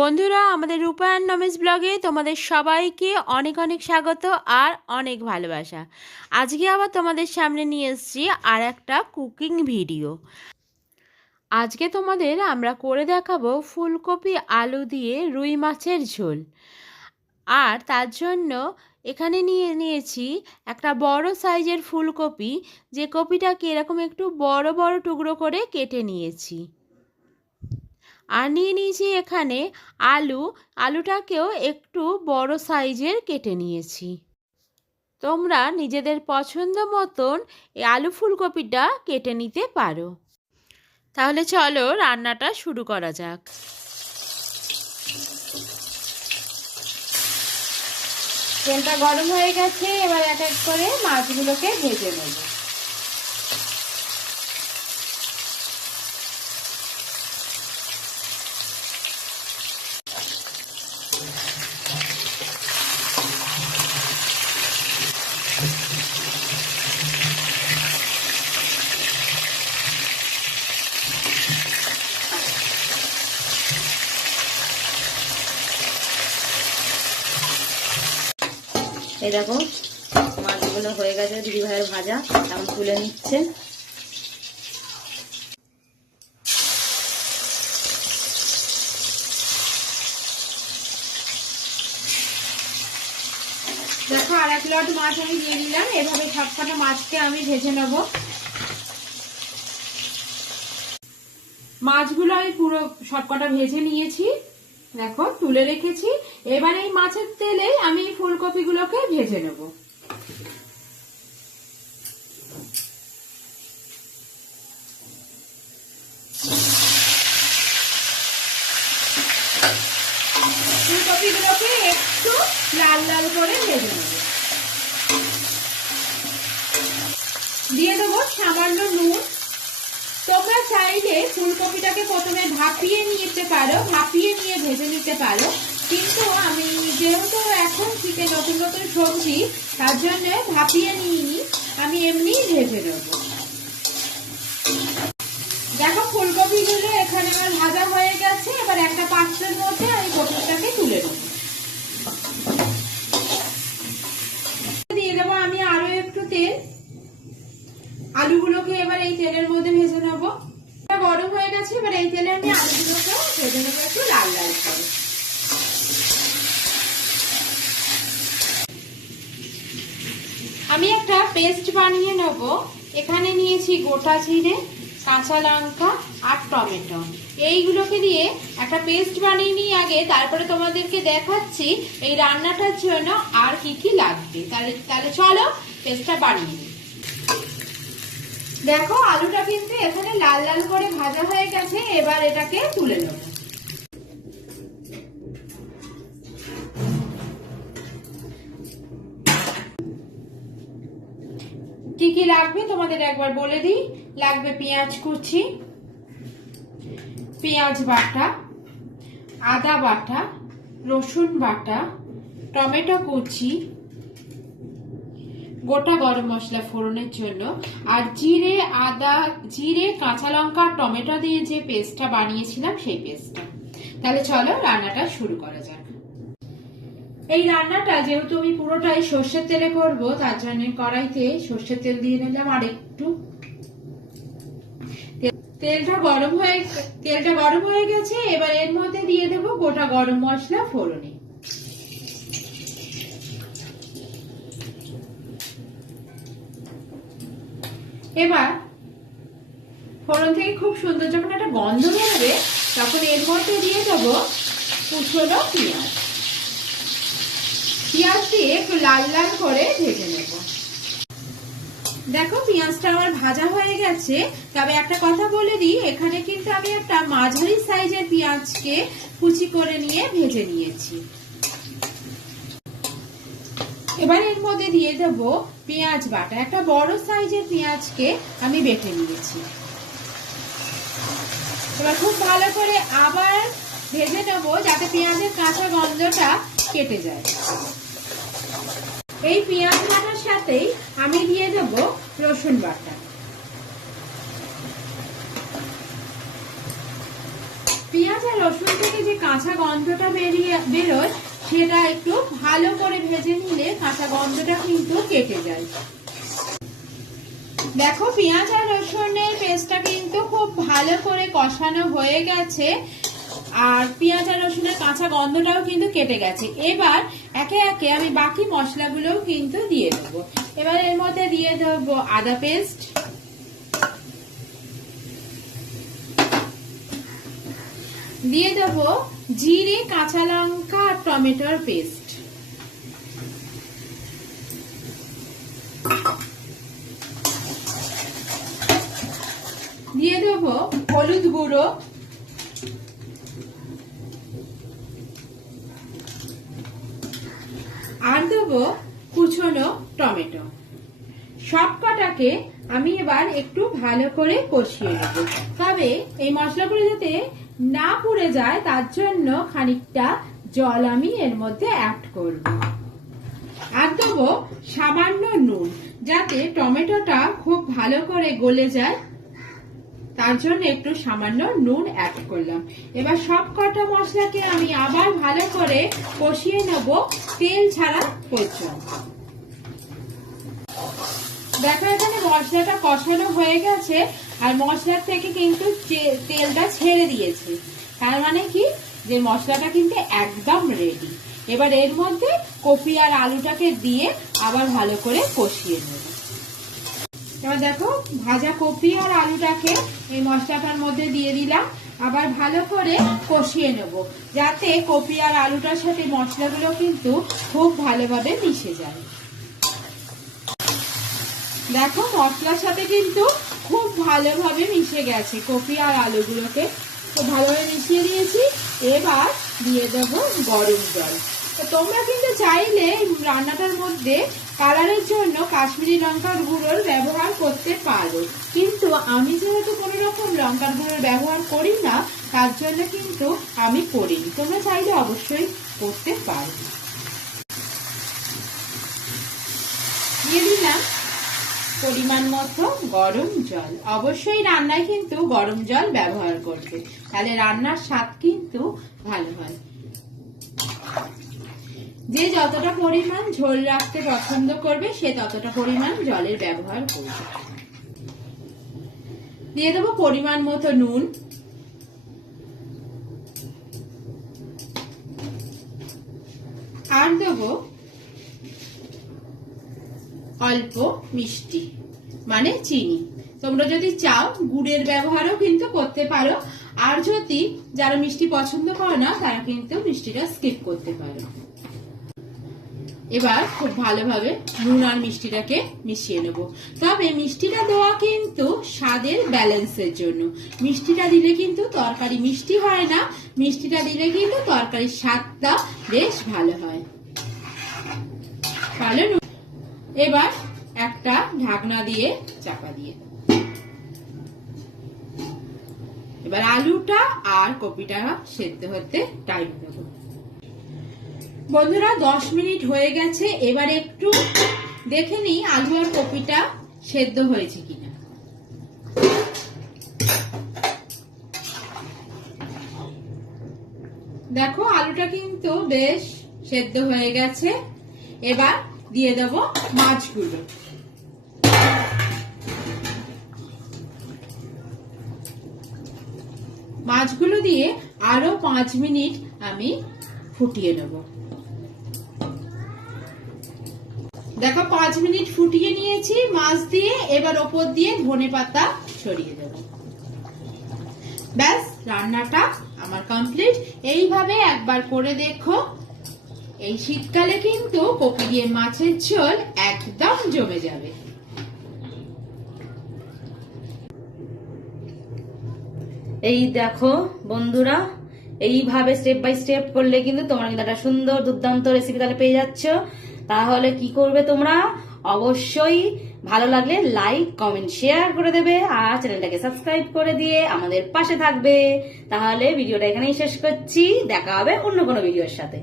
বন্ধুরা, আমাদের রূপায়ণ নমেজ ব্লগে তোমাদের সবাইকে অনেক অনেক স্বাগত আর অনেক ভালোবাসা। আজকে আবার তোমাদের সামনে নিয়ে এসেছি আর একটা কুকিং ভিডিও। আজকে তোমাদের আমরা করে দেখাবো ফুলকপি আলু দিয়ে রুই মাছের ঝোল। আর তার জন্য এখানে নিয়েছি একটা বড় সাইজের ফুলকপি, যে কপিটাকে এরকম একটু বড় বড় টুকরো করে কেটে নিয়েছি। আর নিয়ে নিয়েছি এখানে আলুটাকেও একটু বড় সাইজের কেটে নিয়েছি। তোমরা নিজেদের পছন্দ মতন এই আলু ফুলকপিটা কেটে নিতে পারো। তাহলে চলো রান্নাটা শুরু করা যাক। তেলটা গরম হয়ে গেছে, এবার এক এক করে মাছগুলোকে ভেজে নেব। এই দেখো মাছগুলো হয়ে গেছে, দিদি ভাইয়ের ভাজা, এখন তুলে নিচ্ছে। দেখো আর এক লট মাছ আমি দিয়ে দিলাম। এভাবে সবকটা মাছকে আমি ভেজে নেব। মাছগুলো আমি পুরো সবকটা ভেজে নিয়েছি, দেখো তুলে রেখেছি। এবার এই মাছের তেলে আমি ফুলকপিগুলোকে ভেজে নেব। ফুলকপিগুলোকে একটু লাল লাল করে ভেজে নেব। দিয়ে দেবো সামান্য নুন। তোমরা চাইলে ফুলকপিটাকে প্রথমে ভাপিয়ে নিতে পারো, ভাপিয়ে নিয়ে ভেজে নিতে পারো, কিন্তু আমি যেহেতু এখন শীতে নতুন নতুন সবজি, তার জন্য ভাপিয়ে নিইনি, আমি এমনি ভেজে নেব। দেখো ফুলকপিগুলো এখানে আমার ভাজা হয়ে গেছে। এবার একটা পাত্রের মধ্যে আমি কপিটাকে তুলে নেব। দিয়ে দেবো আমি আরো একটু তেল। আলুগুলোকে এবার এই তেলের মধ্যে ভেজে নেবো। গরম হয়ে গেছে, এবার এই তেলে আমি আলুগুলোকে ভেজে নেবো একটু লাল লাল করে। আমি একটা পেস্ট বানিয়ে নেব। এখানে নিয়েছি গোটা জিরে, কাঁচা লঙ্কা আর টমেটো। এইগুলোকে দিয়ে একটা পেস্ট বানিয়ে নিই আগে, তারপরে তোমাদেরকে দেখাচ্ছি এই রান্নাটার জন্য আর কি কি লাগবে। তাহলে চলো পেস্টটা বানিয়ে নিই। দেখো আলুটা কিন্তু এখানে লাল লাল করে ভাজা হয়ে গেছে। এবার এটাকে তুলে নেব। কি কি লাগবে তোমাদের একবার বলে দিই। লাগবে পেঁয়াজ কুচি, পেঁয়াজ বাটা, আদা বাটা, রসুন বাটা, টমেটো কুচি, গোটা গরম মশলা ফোড়নের জন্য, আর জিরে কাঁচা লঙ্কা টমেটো দিয়ে যে পেস্টটা বানিয়েছিলাম সেই পেস্টটা। তাহলে চলো রান্নাটা শুরু করা যাক। এই রান্নাটা যেহেতু আমি পুরোটাই সর্ষের তেলে করব, তার জন্য কড়াইতে সর্ষের তেল দিয়ে নিলাম আর একটু। তেলটা গরম হয়ে গেছে। এবার এর মধ্যে দিয়ে দেবো গোটা গরম মশলা ফোড়নে। এবার ফোড়ন থেকে খুব সুন্দর যখন একটা গন্ধ বেরোবে, তখন এর মধ্যে দিয়ে দেবো কুচনো পেঁয়াজ। পেঁয়াজ দিয়ে একটু লাল লাল করে ভেজে নেব। দেখো পেঁয়াজটা আমার ভাজা হয়ে গেছে। তবে একটা কথা বলে দিই, এখানে কিন্তু আমি একটা মাঝারি সাইজের পেঁয়াজকে কুচি করে নিয়ে ভেজে নিয়েছি। এবার এর মধ্যে দিয়ে দেব পেঁয়াজ বাটা। একটা বড় সাইজের পেঁয়াজকে আমি বেটে নিয়েছি। এবার খুব ভালো করে আবার ভেজে নেব, যাতে পেঁয়াজের কাঁচা গন্ধটা কেটে যায়। এই পেঁয়াজ বাটার সাথেই আমি দিয়ে দেব রসুন বাটা। পেঁয়াজ আর রসুন থেকে যে কাঁচা গন্ধটা বেরোয় সেটা একটু ভালো করে ভেজে নিলে কাঁচা গন্ধটা কিন্তু কেটে যায়। দেখো পেঁয়াজ আর রসুনের পেস্টটা কিন্তু খুব ভালো করে কষানো হয়ে গেছে আর পেঁয়াজ আর রসুনের কাঁচা গন্ধটাও কিন্তু কেটে গেছে। এবার একে একে আমি বাকি মশলাগুলোও কিন্তু দিয়ে দেবো। এবার এর মধ্যে দিয়ে দেবো আদা পেস্ট, দিয়ে দেবো জিরে, কাঁচা লঙ্কা আর টমেটোর পেস্ট, দিয়ে দেবো হলুদ গুঁড়ো, আর দেবো কুচনো টমেটো। সবকটাকে আমি এবার একটু ভালো করে কষিয়ে নেব। তবে এই মশলাগুলো যাতে না পুড়ে যায় তার জন্য খানিকটা জল আমি এর মধ্যে অ্যাড করব। আর দেবো সামান্য নুন, যাতে টমেটোটা খুব ভালো করে গলে যায়, তার জন্য একটু সামান্য নুন অ্যাড করলাম। এবার সব কটা মশলাকে আমি আবার ভালো করে কষিয়ে নেব তেল ছাড়া পর্যন্ত। দেখো এখানে মশলাটা কষানো হয়ে গেছে আর মশলার থেকে কিন্তু তেলটা ছেড়ে দিয়েছে, তার মানে কি যে মশলাটা কিন্তু একদম রেডি। এবার এর মধ্যে কপি আর আলুটাকে দিয়ে আবার ভালো করে কষিয়ে নেব। এবার দেখো ভাজা কপি আর আলুটাকে এই মশলাটার মধ্যে দিয়ে দিলাম, আবার ভালো করে কষিয়ে নেব যাতে কপি আর আলুটার সাথে মশলাগুলো কিন্তু খুব ভালোভাবে মিশে যায়। দেখো মশলার সাথে কিন্তু খুব ভালোভাবে মিশে গেছে, কপি আর আলুগুলোকে খুব ভালোভাবে মিশিয়ে দিয়েছি। এবার দিয়ে দেবো গরম জল। তো তোমরা কিন্তু চাইলে রান্নাটার মধ্যে কালারের জন্য কাশ্মীরি লঙ্কার গুঁড়োর ব্যবহার করতে পারো, কিন্তু আমি যেহেতু কোনো রকম লঙ্কার গুঁড়োর ব্যবহার করি না তার জন্য কিন্তু আমি করিনি। তোমরা চাইলে অবশ্যই করতে পারো। দিয়ে দিলাম পরিমাণ মতো গরম জল। অবশ্যই রান্নায় কিন্তু গরম জল ব্যবহার করবে, তাহলে রান্নার স্বাদ কিন্তু ভালো হয়। যে যতটা পরিমাণ ঝোল রাখতে পছন্দ করবে সে ততটা পরিমাণ জলের ব্যবহার করবে। দিয়ে দেবো পরিমাণ মতো নুন, আর দেবো অল্প মিষ্টি মানে চিনি। তোমরা যদি চাও গুড়ের ব্যবহারও কিন্তু করতে পারো, আর যদি যারা মিষ্টি পছন্দ করে না তারা কিন্তু মিষ্টিটা স্কিপ করতে পারো। এবার খুব ভালোভাবে নুন আর মিষ্টিটাকে মিশিয়ে নেব। তবে মিষ্টিটা দেওয়া কিন্তু স্বাদের ব্যালেন্সের জন্য। মিষ্টিটা দিলে কিন্তু তরকারি মিষ্টি হয় না, মিষ্টিটা দিলে কিন্তু তরকারির স্বাদটা বেশ ভালো হয়। ভালো। এবার একটা ঢাকনা দিয়ে চাপা দিয়ে এবার আলুটা আর কপিটা সেদ্ধ হতে টাইম দেবো। বন্ধুরা 10 মিনিট হয়ে গেছে, এবার একটু দেখে নিই আলু আর কপিটা সেদ্ধ হয়েছে কিনা। দেখো আলুটা কিন্তু বেশ সেদ্ধ হয়ে গেছে। এবার দিয়ে দেবো মাছগুলো। মাছগুলো দিয়ে আরো 5 মিনিট আমি ফুটিয়ে নেব। দেখো 5 মিনিট ফুটিয়ে নিয়েছি মাছ দিয়ে। এবার ওপর দিয়ে ধনেপাতা ছড়িয়ে দেব। ব্যাস রান্নাটা আমার কমপ্লিট। এইভাবে একবার করে দেখো, এই শীতকালে কিন্তু কপি দিয়ে মাছের ঝোল একদম জমে যাবে। এই দেখো বন্ধুরা, এইভাবে স্টেপ বাই স্টেপ করলে কিন্তু তোমরা কিন্তু একটা সুন্দর দুর্দান্ত রেসিপি তাহলে পেয়ে যাচ্ছ। তাহলে কি করবে তোমরা, অবশ্যই ভালো লাগলে লাইক কমেন্ট শেয়ার করে দেবে আর চ্যানেলটাকে সাবস্ক্রাইব করে দিয়ে আমাদের পাশে থাকবে। তাহলে ভিডিওটা এখানেই শেষ করছি, দেখা হবে অন্য কোনো ভিডিওর সাথে।